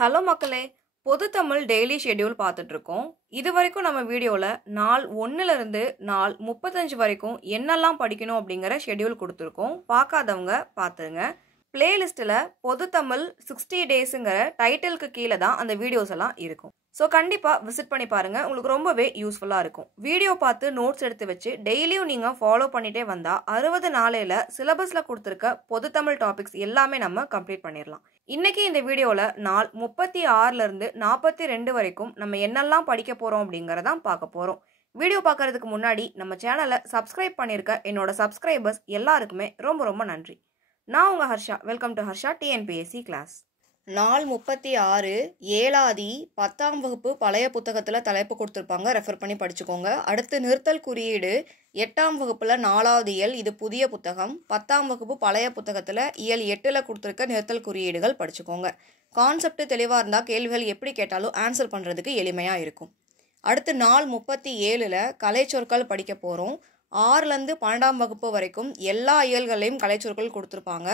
Hello மக்களே, பொது Tamil daily schedule பார்த்துட்டு இருக்கோம். இது வரைக்கும் நம்ம வீடியோல நாள் 1ல இருந்து நாள் 35 வரைக்கும் என்னெல்லாம் படிக்கணும் அப்படிங்கிற ஷெட்யூல் கொடுத்துருக்கோம். பார்க்காதவங்க பார்த்துருங்க. பிளேலிஸ்ட்டில் பொது தமிழ் 60 டேஸுங்கிற டைட்டிலுக்கு கீழே தான் அந்த வீடியோஸ் எல்லாம் இருக்கும். ஸோ கண்டிப்பாக விசிட் பண்ணி பாருங்கள், உங்களுக்கு ரொம்பவே யூஸ்ஃபுல்லாக இருக்கும். வீடியோ பார்த்து நோட்ஸ் எடுத்து வச்சு டெய்லியும் நீங்கள் ஃபாலோ பண்ணிகிட்டே வந்தால் 60 நாளையில் சிலபஸில் கொடுத்துருக்க பொது தமிழ் டாபிக்ஸ் எல்லாமே நம்ம கம்ப்ளீட் பண்ணிடலாம். இன்றைக்கி இந்த வீடியோவில் நாள் 36லேருந்து 42 வரைக்கும் நம்ம என்னெல்லாம் படிக்க போகிறோம் அப்படிங்கிறதான் பார்க்க போகிறோம். வீடியோ பார்க்குறதுக்கு முன்னாடி நம்ம சேனலை சப்ஸ்கிரைப் பண்ணியிருக்க என்னோட சப்ஸ்கிரைபர்ஸ் எல்லாருக்குமே ரொம்ப ரொம்ப நன்றி. நான் உங்கள் Harsha. Welcome to Harsha TNPSC class. நாள் 36 ஏழாதி 10ஆம் வகுப்பு பழைய புத்தகத்தில் தலைப்பு கொடுத்துருப்பாங்க, ரெஃபர் பண்ணி படிச்சுக்கோங்க. அடுத்து நிறுத்தல் குறியீடு 8ஆம் வகுப்பில் 4வது இயல், இது புதிய புத்தகம். 10ஆம் வகுப்பு பழைய புத்தகத்தில் இயல் 8ல் கொடுத்துருக்க நிறுத்தல் குறியீடுகள் படிச்சுக்கோங்க. கான்செப்ட் தெளிவாக இருந்தால் கேள்விகள் எப்படி கேட்டாலும் ஆன்சர் பண்ணுறதுக்கு எளிமையாக இருக்கும். அடுத்து நாள் 37ல் கலைச்சொற்கள் படிக்க போகிறோம். 6லேருந்து 12ஆம் வகுப்பு வரைக்கும் எல்லா இயல்களையும் கலைச்சொற்கள் கொடுத்துருப்பாங்க.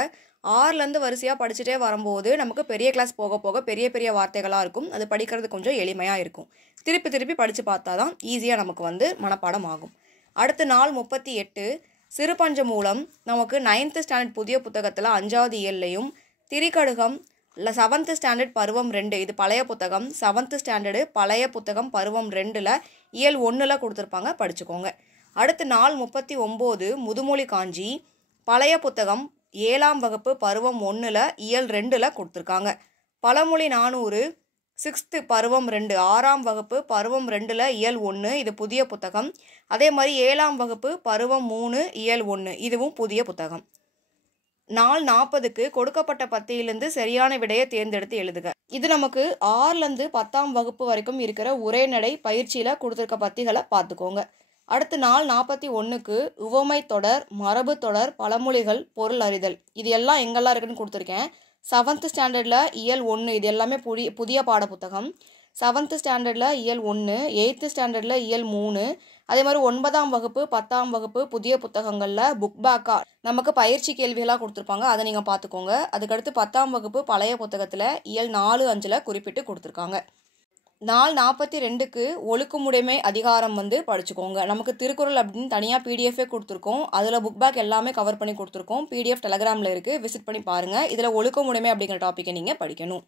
6லேருந்து வரிசையாக படிச்சுட்டே வரும்போது நமக்கு பெரிய கிளாஸ் போக போக பெரிய பெரிய வார்த்தைகளாக இருக்கும். அது படிக்கிறது கொஞ்சம் எளிமையாக இருக்கும். திருப்பி திருப்பி படித்து பார்த்தா தான் ஈஸியாக நமக்கு மனப்பாடம் ஆகும். அடுத்து நாள் 38 சிறுபஞ்ச மூலம் நமக்கு 9th ஸ்டாண்டர்ட் புதிய புத்தகத்தில் 5வது இயல்லையும், திரிகடுகம் 7th ஸ்டாண்டர்ட் பருவம் 2, இது பழைய புத்தகம். 7th ஸ்டாண்டர்டு பழைய புத்தகம் பருவம் 2ல் இயல் 1ல் கொடுத்துருப்பாங்க, படிச்சுக்கோங்க. அடுத்து நாள் 39 முதுமொழி காஞ்சி பழைய புத்தகம் 7ஆம் வகுப்பு பருவம் 1ல் இயல் 2ல் கொடுத்துருக்காங்க. பழமொழி 400 6th பருவம் 2, 6ஆம் வகுப்பு பருவம் 2ல் இயல் 1, இது புதிய புத்தகம். அதே மாதிரி 7ஆம் வகுப்பு பருவம் 3 இயல் 1, இதுவும் புதிய புத்தகம். நாள் 40க்கு கொடுக்கப்பட்ட பத்தியிலிருந்து சரியான விடையை தேர்ந்தெடுத்து எழுதுக. இது நமக்கு 6லேருந்து 10ஆம் வகுப்பு வரைக்கும் இருக்கிற உரைநடை பயிற்சியில் கொடுத்துருக்க பத்திகளை பார்த்துக்கோங்க. அடுத்து நாள் 41க்கு உவமை தொடர், மரபு தொடர், பழமொழிகள், பொருள் அறிதல், இது எல்லாம் எங்கெல்லாம் இருக்குன்னு கொடுத்துருக்கேன். 7th ஸ்டாண்டர்டில் இயல் 1, இது எல்லாமே புதிய பாட புத்தகம். 7th ஸ்டாண்டர்டில் இயல் 1, 8th ஸ்டாண்டர்டில் இயல் 3, அதே மாதிரி 9ஆம் வகுப்பு 10ஆம் வகுப்பு புதிய புத்தகங்களில் புக் பேக்காக நமக்கு பயிற்சி கேள்விகளாக கொடுத்துருப்பாங்க, அதை நீங்கள் பார்த்துக்கோங்க. அதுக்கடுத்து 10ஆம் வகுப்பு பழைய புத்தகத்தில் இயல் 4, 5ல் குறிப்பிட்டு கொடுத்துருக்காங்க. நாள் 42க்கு ஒழுக்கமுடைமை அதிகாரம் படிச்சுக்கோங்க. நமக்கு திருக்குறள் அப்படின்னு தனியாக பிடிஎஃபே கொடுத்துருக்கோம். அதில் புக் பேக் எல்லாமே கவர் பண்ணி கொடுத்துருக்கோம். பிடிஎஃப் டெலகிராமில் இருக்குது, விசிட் பண்ணி பாருங்கள். இதில் ஒழுக்கமுடைமை அப்படிங்கிற டாப்பிக்கை நீங்கள் படிக்கணும்.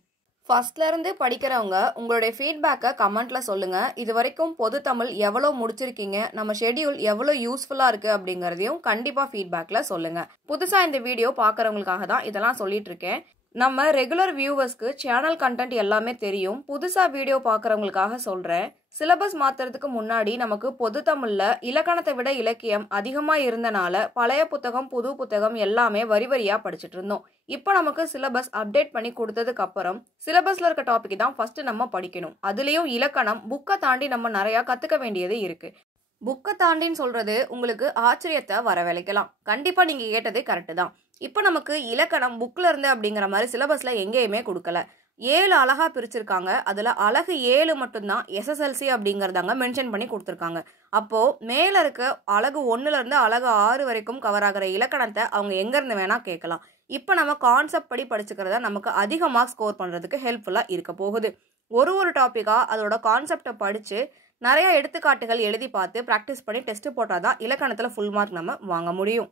ஃபர்ஸ்ட்லேருந்து படிக்கிறவங்க உங்களுடைய ஃபீட்பேக்கை கமெண்ட்டில் சொல்லுங்கள். இது வரைக்கும் பொது தமிழ் எவ்வளோ முடிச்சிருக்கீங்க, நம்ம ஷெட்யூல் எவ்வளோ யூஸ்ஃபுல்லாக இருக்குது அப்படிங்கிறதையும் கண்டிப்பாக ஃபீட்பேக்கில் சொல்லுங்கள். புதுசாக இந்த வீடியோ பார்க்குறவங்களுக்காக தான் இதெல்லாம் சொல்லிட்டு இருக்கேன். நம்ம ரெகுலர் வியூவர்ஸ்க்கு சேனல் கண்டென்ட் எல்லாமே தெரியும். புதுசாக வீடியோ பார்க்குறவங்களுக்காக சொல்கிறேன். சிலபஸ் மாற்றுறதுக்கு முன்னாடி நமக்கு பொது தமிழில் இலக்கணத்தை விட இலக்கியம் அதிகமாக இருந்தனால பழைய புத்தகம் புது புத்தகம் எல்லாமே வரி வரியாக படிச்சுட்டு இருந்தோம். இப்போ நமக்கு சிலபஸ் அப்டேட் பண்ணி கொடுத்ததுக்கு அப்புறம் சிலபஸில் இருக்க டாபிக் தான் ஃபஸ்ட்டு நம்ம படிக்கணும். அதுலேயும் இலக்கணம் புக்கை தாண்டி நம்ம நிறையா கற்றுக்க வேண்டியது இருக்குது. புக்கை தாண்டின்னு சொல்கிறது உங்களுக்கு ஆச்சரியத்தை வரவழைக்கலாம். கண்டிப்பாக நீங்கள் கேட்டதே கரெக்டு தான். இப்போ நமக்கு இலக்கணம் புக்கில் இருந்து அப்படிங்கிற மாதிரி சிலபஸில் எங்கேயுமே கொடுக்கல. 7 அழகாக பிரிச்சிருக்காங்க. அதில் அழகு 7 மட்டும்தான் எஸ்எஸ்எல்சி அப்படிங்கிறதாங்க மென்ஷன் பண்ணி கொடுத்துருக்காங்க. அப்போது மேலே இருக்க அழகு 1லேருந்து அழகு 6 வரைக்கும் கவர் ஆகிற இலக்கணத்தை அவங்க எங்கேருந்து வேணால் கேட்கலாம். இப்போ நம்ம கான்செப்ட் படி படிச்சுக்கிறத நமக்கு அதிக மார்க்ஸ் ஸ்கோர் பண்ணுறதுக்கு ஹெல்ப்ஃபுல்லாக இருக்க போகுது. ஒரு டாப்பிக்காக அதோட கான்செப்டை படித்து நிறையா எடுத்துக்காட்டுகள் எழுதி பார்த்து ப்ராக்டிஸ் பண்ணி டெஸ்ட்டு போட்டால் தான் இலக்கணத்தில் ஃபுல் மார்க் நம்ம வாங்க முடியும்.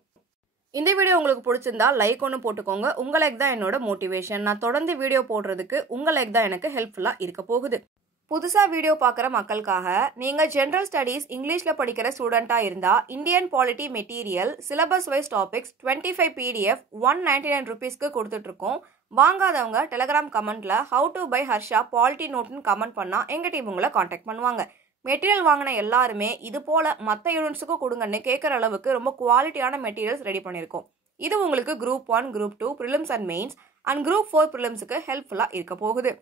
இந்த வீடியோ உங்களுக்கு பிடிச்சிருந்தா லைக் ஒன்று போட்டுக்கோங்க. உங்கள் லைக் தான் என்னோட மோட்டிவேஷன். நான் தொடர்ந்து வீடியோ போடுறதுக்கு உங்கள் லைக் தான் எனக்கு ஹெல்ப்ஃபுல்லாக இருக்க போகுது. புதுசாக வீடியோ பார்க்குற மக்களுக்காக, நீங்கள் ஜென்ரல் ஸ்டடீஸ் இங்கிலீஷில் படிக்கிற ஸ்டூடெண்ட்டாக இருந்தால் Indian polity material syllabus wise topics 25 PDF 199 rupeesக்கு கொடுத்துட்ருக்கோம். வாங்காதவங்க டெலகிராம் கமெண்ட்டில் how to buy Harsha polity நோட்னு கமெண்ட் பண்ணால் எங்கள் டீம் உங்களை காண்டாக்ட் பண்ணுவாங்க. மெட்டீரியல் வாங்கின எல்லாருமே இது போல் மற்ற யூனிட்ஸுக்கும் கொடுங்கன்னு கேட்குற அளவுக்கு ரொம்ப குவாலிட்டியான மெட்டீரியல்ஸ் ரெடி பண்ணியிருக்கோம். இது உங்களுக்கு group 1, group 2 prelims and mains and group 4 ப்ரிலிம்ஸுக்கு ஹெல்ப்ஃபுல்லாக இருக்க போகுது.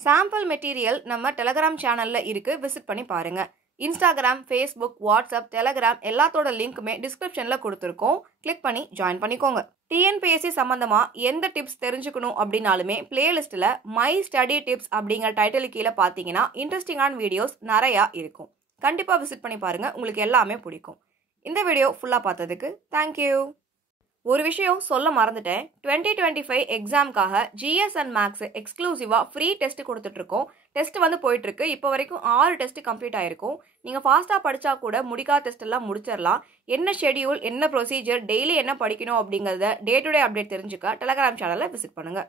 சாம்பிள் மெட்டீரியல் நம்ம டெலகிராம் சேனலில் இருக்குது, விசிட் பண்ணி பாருங்கள். இன்ஸ்டாகிராம், ஃபேஸ்புக், வாட்ஸ்அப், டெலகிராம் எல்லாத்தோட லிங்க்குமே டிஸ்கிரிப்ஷனில் கொடுத்துருக்கோம். கிளிக் பண்ணி ஜாயின் பண்ணிக்கோங்க. டிஎன்பிஎஸ்சி சம்மந்தமாக எந்த டிப்ஸ் தெரிஞ்சுக்கணும் அப்படின்னாலுமே பிளேலிஸ்ட்டில் மை ஸ்டடி டிப்ஸ் அப்படிங்கிற டைட்டில் கீழே பார்த்தீங்கன்னா இன்ட்ரெஸ்டிங்கான வீடியோஸ் நிறையா இருக்கும். கண்டிப்பாக விசிட் பண்ணி பாருங்கள், உங்களுக்கு எல்லாமே பிடிக்கும். இந்த வீடியோ ஃபுல்லாக பார்த்ததுக்கு தேங்க்யூ. ஒரு விஷயம் சொல்ல மறந்துட்டேன். 2025 எக்ஸாம்க்காக ஜிஎஸ் அண்ட் மேக்ஸ் எக்ஸ்க்ளூசிவா ஃப்ரீ டெஸ்ட் கொடுத்துட்டு இருக்கோம். டெஸ்ட் வந்து போயிட்டு இருக்கு. இப்போ வரைக்கும் 6 டெஸ்ட் கம்ப்ளீட் ஆயிருக்கும். நீங்க ஃபாஸ்டா படிச்சா கூட முடிக்காத டெஸ்ட் எல்லாம் முடிச்சிடலாம். என்ன ஷெட்யூல், என்ன ப்ரொசீஜர், டெய்லி என்ன படிக்கணும் அப்படிங்கறத டே டு டே அப்டேட் தெரிஞ்சுக்க டெலிகிராம் சேனலை விசிட் பண்ணுங்க.